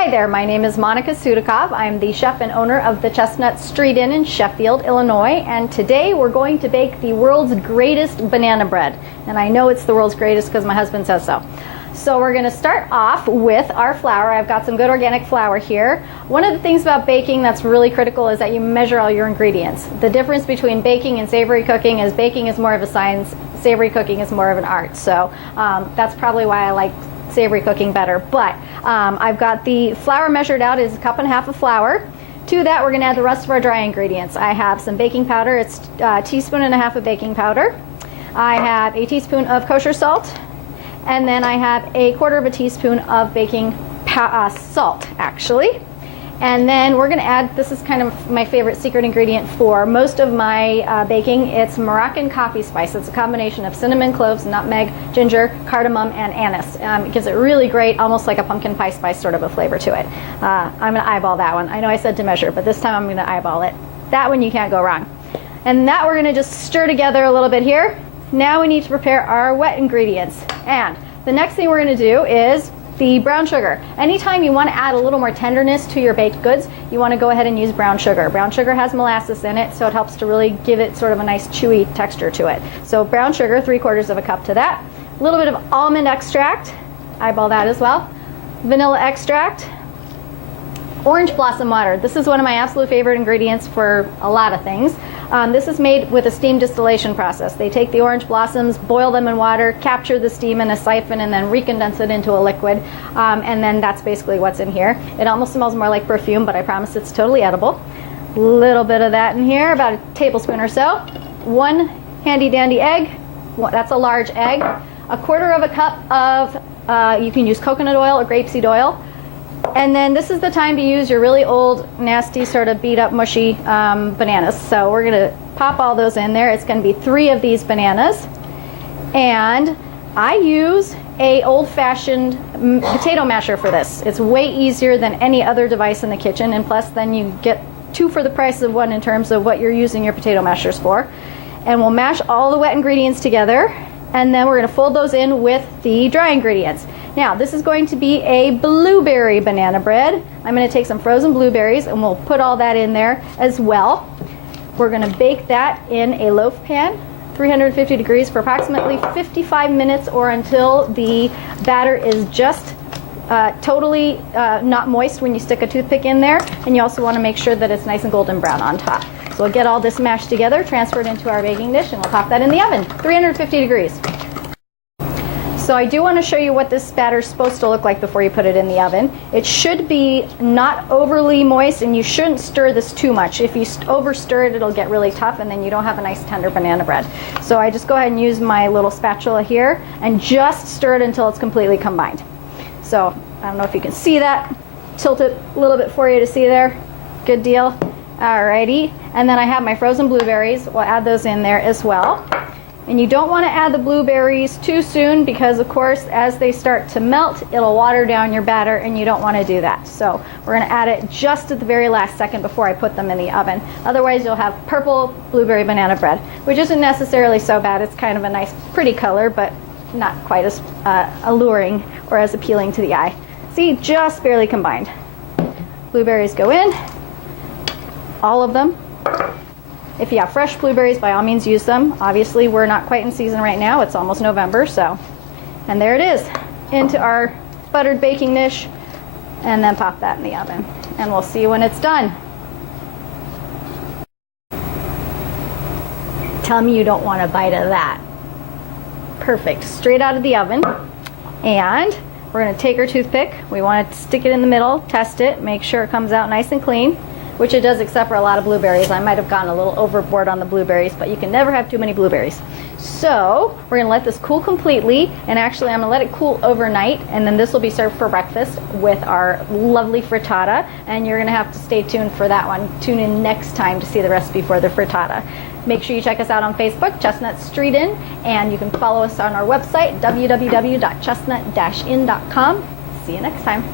Hi there, my name is Monika Sudakov. I'm the chef and owner of the Chestnut Street Inn in Sheffield, Illinois, and today we're going to bake the world's greatest banana bread. And I know it's the world's greatest because my husband says so. So we're going to start off with our flour. I've got some good organic flour here. One of the things about baking that's really critical is that you measure all your ingredients. The difference between baking and savory cooking is baking is more of a science, savory cooking is more of an art. So that's probably why I like savory cooking better. But I've got the flour measured out is 1.5 cups of flour. To that we're going to add the rest of our dry ingredients. I have some baking powder. It's a teaspoon and a half of baking powder. I have a teaspoon of kosher salt. And then I have a 1/4 teaspoon of baking salt, actually. And then we're going to add, this is kind of my favorite secret ingredient for most of my baking. It's Moroccan coffee spice. It's a combination of cinnamon, cloves, nutmeg, ginger, cardamom, and anise. It gives it really great, almost like a pumpkin pie spice sort of a flavor to it. I'm going to eyeball that one. I know I said to measure, but this time I'm going to eyeball it. That one you can't go wrong. And that we're going to just stir together a little bit here. Now we need to prepare our wet ingredients. And the next thing we're going to do is the brown sugar. Anytime you want to add a little more tenderness to your baked goods, you want to go ahead and use brown sugar. Brown sugar has molasses in it, so it helps to really give it sort of a nice chewy texture to it. So brown sugar, 3/4 cup to that. A little bit of almond extract, eyeball that as well. Vanilla extract. Orange blossom water. This is one of my absolute favorite ingredients for a lot of things. This is made with a steam distillation process. They take the orange blossoms, boil them in water, capture the steam in a siphon, and then recondense it into a liquid. And then that's basically what's in here. It almost smells more like perfume, but I promise it's totally edible. A little bit of that in here, about a tablespoon or so. 1 handy dandy egg. That's a large egg. 1/4 cup of, you can use coconut oil or grapeseed oil. And then this is the time to use your really old, nasty, sort of beat up, mushy bananas. So we're going to pop all those in there. It's going to be 3 of these bananas. And I use a old-fashioned potato masher for this. It's way easier than any other device in the kitchen. And plus, then you get 2 for the price of 1 in terms of what you're using your potato mashers for. And we'll mash all the wet ingredients together. And then we're going to fold those in with the dry ingredients. Now, this is going to be a blueberry banana bread. I'm going to take some frozen blueberries and we'll put all that in there as well. We're going to bake that in a loaf pan, 350 degrees for approximately 55 minutes or until the batter is just totally not moist when you stick a toothpick in there. And you also want to make sure that it's nice and golden brown on top. So we'll get all this mashed together, transferred into our baking dish, and we'll pop that in the oven, 350 degrees. So I do want to show you what this batter is supposed to look like before you put it in the oven. It should be not overly moist, and you shouldn't stir this too much. If you over stir it, it'll get really tough, and then you don't have a nice tender banana bread. So I just go ahead and use my little spatula here and just stir it until it's completely combined. So I don't know if you can see that. Tilt it a little bit for you to see there. Good deal. Alrighty. And then I have my frozen blueberries. We'll add those in there as well. And you don't want to add the blueberries too soon because, of course, as they start to melt, it'll water down your batter, and you don't want to do that. So we're going to add it just at the very last second before I put them in the oven. Otherwise, you'll have purple blueberry banana bread, which isn't necessarily so bad. It's kind of a nice, pretty color, but not quite as alluring or as appealing to the eye. See, just barely combined. Blueberries go in, all of them. If you have fresh blueberries, by all means use them. Obviously, we're not quite in season right now. It's almost November, so. And there it is, into our buttered baking dish, and then pop that in the oven. And we'll see when it's done. Tell me you don't want a bite of that. Perfect, straight out of the oven. And we're gonna take our toothpick. We want to stick it in the middle, test it, make sure it comes out nice and clean, which it does except for a lot of blueberries. I might have gone a little overboard on the blueberries, but you can never have too many blueberries. So we're going to let this cool completely, and actually I'm going to let it cool overnight, and then this will be served for breakfast with our lovely frittata, and you're going to have to stay tuned for that one. Tune in next time to see the recipe for the frittata. Make sure you check us out on Facebook, Chestnut Street Inn, and you can follow us on our website, www.chestnut-inn.com. See you next time.